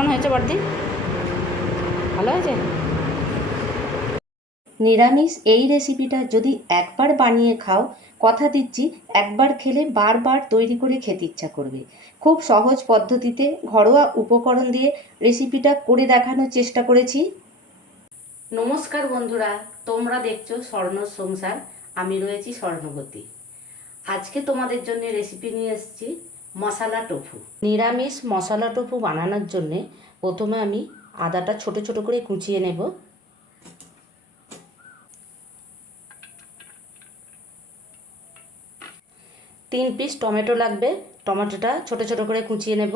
কেমন হয়েছে বর্দি ভালো হয়েছে? নিরামিষ এই রেসিপিটা যদি একবার বানিয়ে খাও কথা দিচ্ছি একবার খেলে বারবার তৈরি করে খেতে ইচ্ছা করবে। খুব সহজ পদ্ধতিতে ঘরোয়া উপকরণ দিয়ে রেসিপিটা করে দেখানোর চেষ্টা করেছি। নমস্কার বন্ধুরা তোমরা দেখছ স্বর্ণ সংসার। আমি রয়েছি স্বর্ণবতী। আজকে তোমাদের জন্য রেসিপি নিয়ে এসেছি মশলা টোফু। নিরামিষ মশলা টোফু বানানোর জন্যে প্রথমে আমি আদাটা ছোট ছোট করে কুচিয়ে নেব। তিন পিস টমেটো লাগবে, টমেটোটা ছোট ছোট করে কুচিয়ে নেব।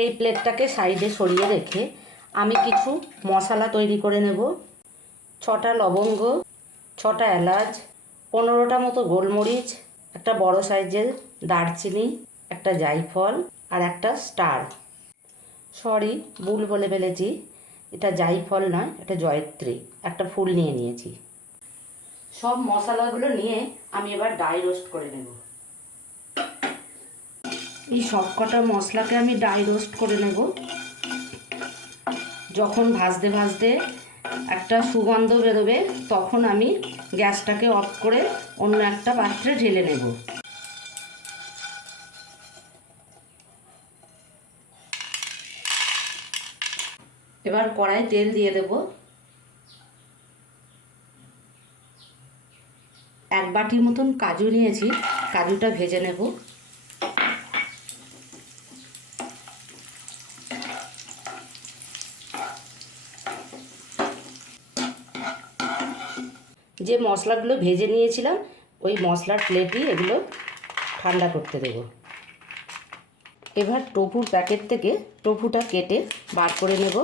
এই প্লেটটাকে সাইডে সরিয়ে রেখে আমি কিছু মশলা তৈরি করে নেব। ছটা লবঙ্গ, ছটা এলাচ, পনেরোটা মতো গোলমরিচ, একটা বড় সাইজের দারচিনি, একটা জাইফল আর একটা স্টার। সরি, ভুল বলে ফেলেছি। এটা জাইফল নয়, এটা জয়ত্রী। একটা ফুল নিয়ে নিয়েছি। সব মশলাগুলো নিয়ে আমি এবার ডাই রোস্ট করে নেব। এই সব কটা মশলাকে আমি ডাই রোস্ট করে নেব। যখন ভাজতে ভাজতে একটা সুগন্ধ বেরোবে, তখন আমি গ্যাসটাকে অফ করে অন্য একটা পাত্রে ঢেলে নেব। এবার কড়াই তেল দিয়ে দেব। এক বাটির মতন কাজু নিয়েছি, কাজুটা ভেজে নেব। যে মশলাগুলো ভেজে নিয়েছিলাম, ওই মশলার প্লেটই এগুলো ঠান্ডা করতে দেবো। এবার টোফুর প্যাকেট থেকে টোফুটা কেটে বার করে নেব।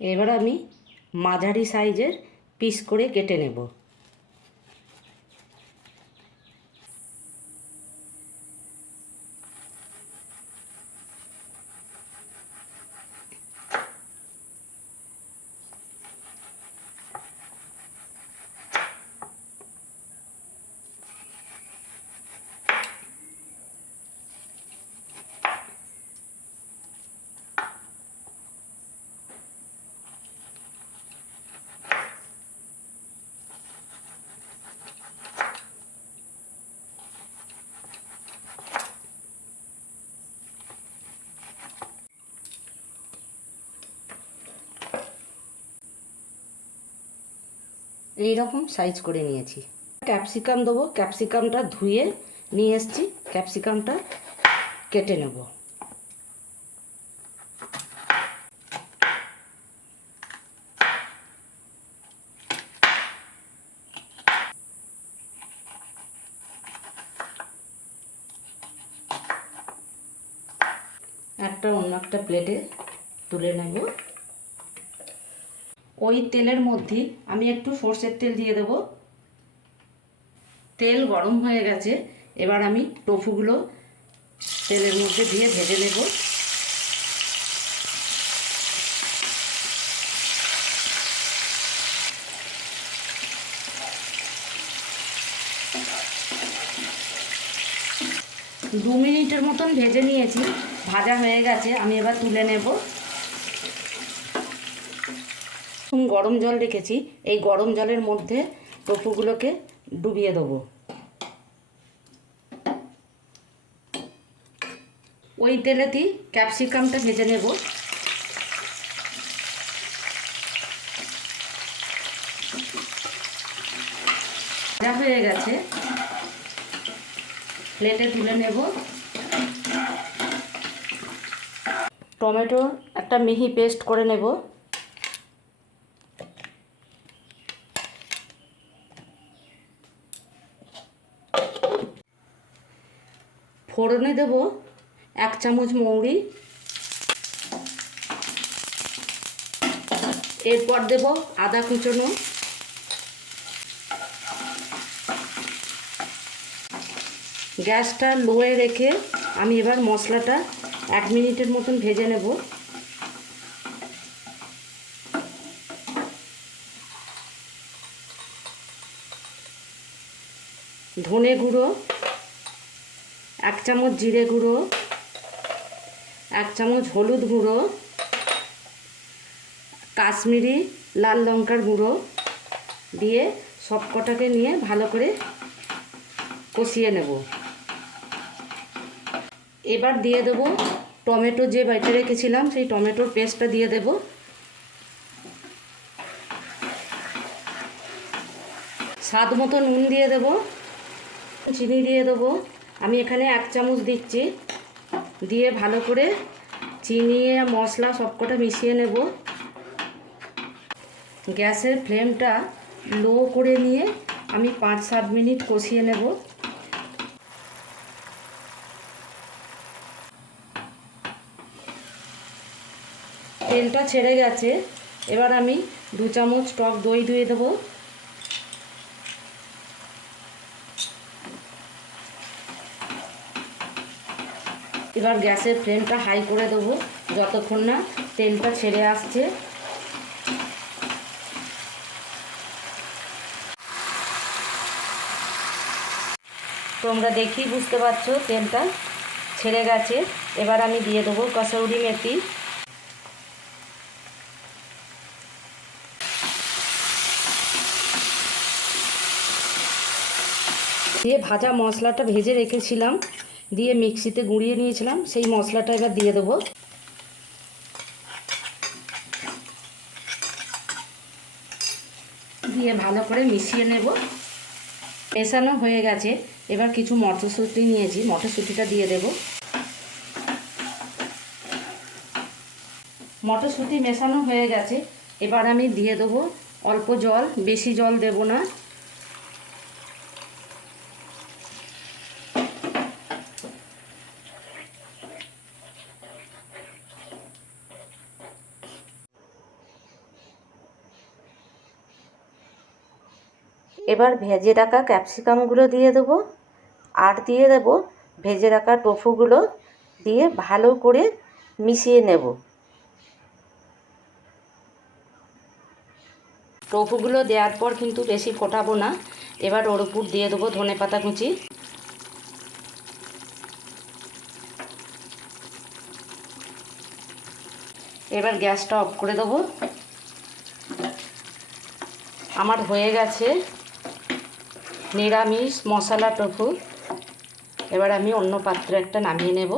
এবার আমি মাঝারি সাইজের পিস করে কেটে নেব। এই রকম সাইজ করে নিয়েছি। ক্যাপসিকাম দেবো ক্যাপসিকামটা ধুয়ে নিয়ে এসেছি ক্যাপসিকামটা কেটে নেব। একটা অন্য একটা প্লেটে তুলে নেব। ওই তেলের মধ্যে আমি একটু সর্ষের তেল দিয়ে দেব। তেল গরম হয়ে গেছে, এবার আমি টোফুগুলো তেলের মধ্যে দিয়ে ভেজে নেব। দু মিনিটের মতন ভেজে নিয়েছি, ভাজা হয়ে গেছে, আমি এবার তুলে নেব। এখন গরম জল রেখেছি, এই গরম জলের মধ্যে টোফুগুলোকে ডুবিয়ে দেবো। ওই তেলেতেই ক্যাপসিকামটা ভেজে নেব। ভাজা হয়ে গেছে। প্লেটে তুলে নেব। টমেটো একটা মিহি পেস্ট করে নেব। ফোড়নে দেব এক চামচ মৌরি। এরপর দেব আদা কুচনো। গ্যাসটা লোয়ে রেখে আমি এবার মশলাটা এক মিনিটের মতন ভেজে নেব। ধনে গুঁড়ো এক চামচ জিরে গুঁড়ো, এক চামচ হলুদ গুঁড়ো, কাশ্মীরি লাল লঙ্কার গুঁড়ো দিয়ে সব কটাকে নিয়ে ভালো করে কষিয়ে নেব। এবার দিয়ে দেবো টমেটো যে বেটে রেখেছিলাম, সেই টমেটোর পেস্টটা দিয়ে দেব। স্বাদ মতো নুন দিয়ে দেব, চিনি দিয়ে দেবো। আমি এখানে এক চামচ দিচ্ছি। দিয়ে ভালো করে চিনি, মশলা সবকটা মিশিয়ে নেব। গ্যাসের ফ্লেমটা লো করে নিয়ে আমি পাঁচ সাত মিনিট কষিয়ে নেব। তেলটা ছেড়ে গেছে। এবার আমি দু চামচ টক দই দিয়ে দেবো। এবার গ্যাসের ফ্লেমটা হাই করে দেবো যতক্ষণ না তেলটা ছেড়ে আসছে। তোমরা দেখি বুঝতে পারছ তেলটা ছেড়ে গেছে। এবার আমি দিয়ে দেবো কসৌরি মেথি। দিয়ে ভাজা মশলাটা ভেজে রেখেছিলাম। দিয়ে মিক্সিতে গুঁড়িয়ে নিয়েছিলাম, সেই মশলাটা এবার দিয়ে দেবো। দিয়ে ভালো করে মিশিয়ে নেব। মেশানো হয়ে গেছে, এবার কিছু মটরশুঁটি নিয়েছি, মটরশুঁটিটা দিয়ে দেব। মটরশুঁটি মেশানো হয়ে গেছে, এবার আমি দিয়ে দেবো অল্প জল, বেশি জল দেব না। এবার ভেজে রাখা ক্যাপসিকামগুলো দিয়ে দেবো। আর দিয়ে দেবো ভেজে রাখা টোফুগুলো দিয়ে ভালো করে মিশিয়ে নেব। টোফুগুলো দেওয়ার পর কিন্তু বেশি ফোটাবো না। এবার ওর উপর দিয়ে দেবো ধনে পাতা কুচি। এবার গ্যাসটা অফ করে দেবো। আমার হয়ে গেছে। নিরামিষ মশলা টোফু। এবার আমি অন্য পাত্রে একটা নামিয়ে নেব।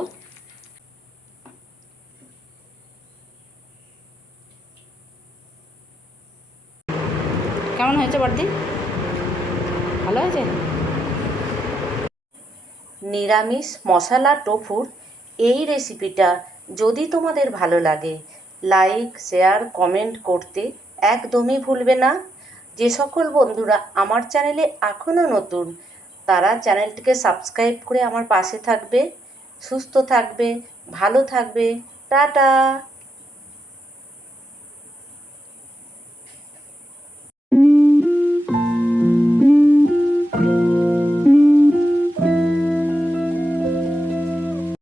কেমন হয়েছে বর্দি? ভালো হয়েছে? নিরামিষ মশলা টোফুর এই রেসিপিটা যদি তোমাদের ভালো লাগে, লাইক, শেয়ার, কমেন্ট করতে একদমই ভুলবে না। যে সকল বন্ধুরা আমার চ্যানেলে এখনও নতুন, তারা চ্যানেলটিকে সাবস্ক্রাইব করে আমার পাশে থাকবে, সুস্থ থাকবে, ভালো থাকবে। টাটা!